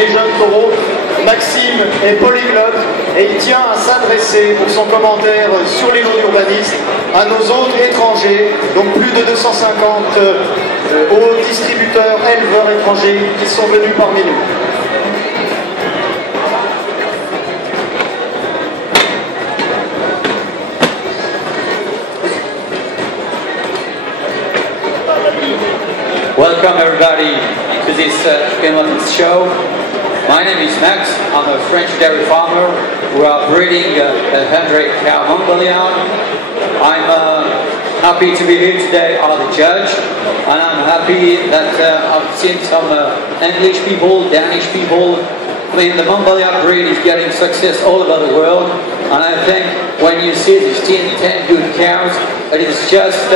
des jeunes taureaux. Maxime est polyglotte et il tient à s'adresser pour son commentaire sur les lots d'urbanistes à nos autres étrangers, donc plus de 250 hauts distributeurs, éleveurs étrangers qui sont venus parmi nous. Welcome everybody to this Finland show. My name is Max. I'm a French dairy farmer. We are breeding a Hendrik cow Montbéliard. I'm happy to be here today as a judge, and I'm happy that I've seen some English people, Danish people. I mean, the Montbéliard breed is getting success all over the world, and I think when you see these 10 good cows, it is just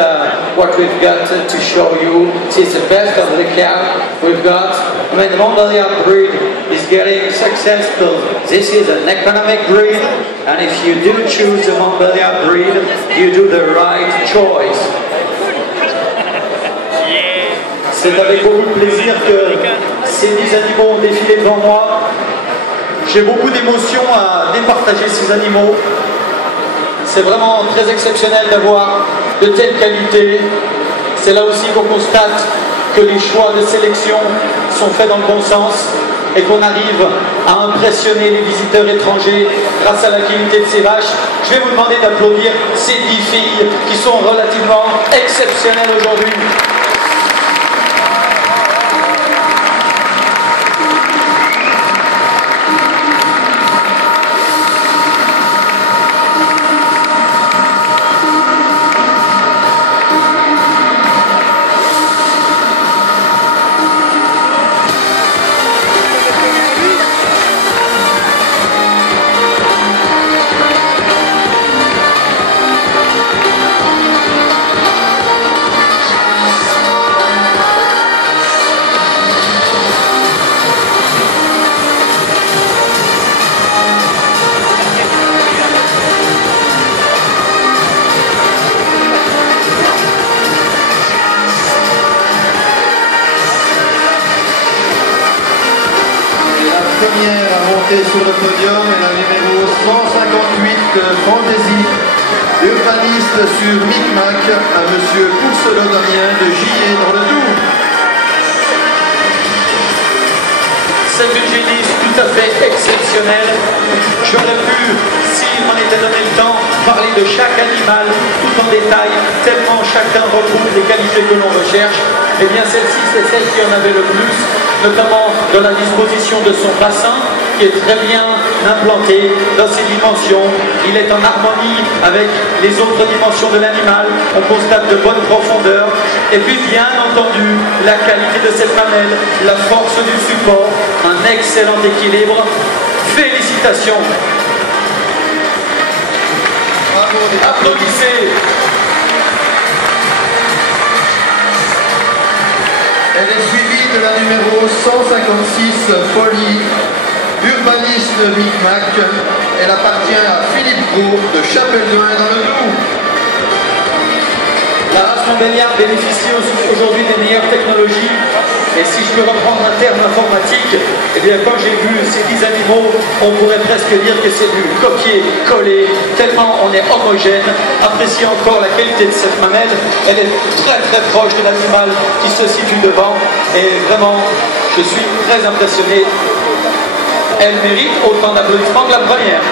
what we've got to show you. It's the best of the cow we've got. I mean, the Montbéliard breed is getting successful. This is an economic breed, and if you do choose the Montbéliard breed, you do the right choice. C'est avec beaucoup de plaisir que ces 10 animaux ont défilé devant moi. J'ai beaucoup d'émotions à départager ces animaux. C'est vraiment très exceptionnel d'avoir de telles qualités. C'est là aussi qu'on constate que les choix de sélection sont faits dans le bon sens et qu'on arrive à impressionner les visiteurs étrangers grâce à la qualité de ces vaches. Je vais vous demander d'applaudir ces 10 filles qui sont relativement exceptionnelles aujourd'hui. Première à monter sur le podium est la numéro 158 Fantaisie, urbaniste sur Micmac à Monsieur Courcelot-Damien de Gillet dans le Doubs. C'est une génisse tout à fait exceptionnelle. J'aurais pu, s'il m'en était donné le temps, parler de chaque animal tout en détail, tellement chacun regroupe les qualités que l'on recherche. Eh bien celle-ci, c'est celle qui en avait le plus, notamment dans la disposition de son bassin, qui est très bien implanté dans ses dimensions. Il est en harmonie avec les autres dimensions de l'animal. On constate de bonnes profondeurs. Et puis, bien entendu, la qualité de cette mamelle, la force du support, un excellent équilibre. Félicitations. Bravo, Applaudissez. Elle est suivie de la numéro 156 Folie, urbaniste Micmac. Elle appartient à Philippe Gros de Chapelle-Douin dans le Doubs. La race Montbéliard bénéficie aujourd'hui des meilleures technologies. Et si je peux reprendre un terme informatique, eh bien quand j'ai vu ces 10 animaux, on pourrait presque dire que c'est du copier-coller, tellement on est homogène. Appréciez encore la qualité de cette mamelle. Elle est très très proche de l'animal qui se situe devant. Et vraiment, je suis très impressionné. Elle mérite autant d'applaudissements que la première.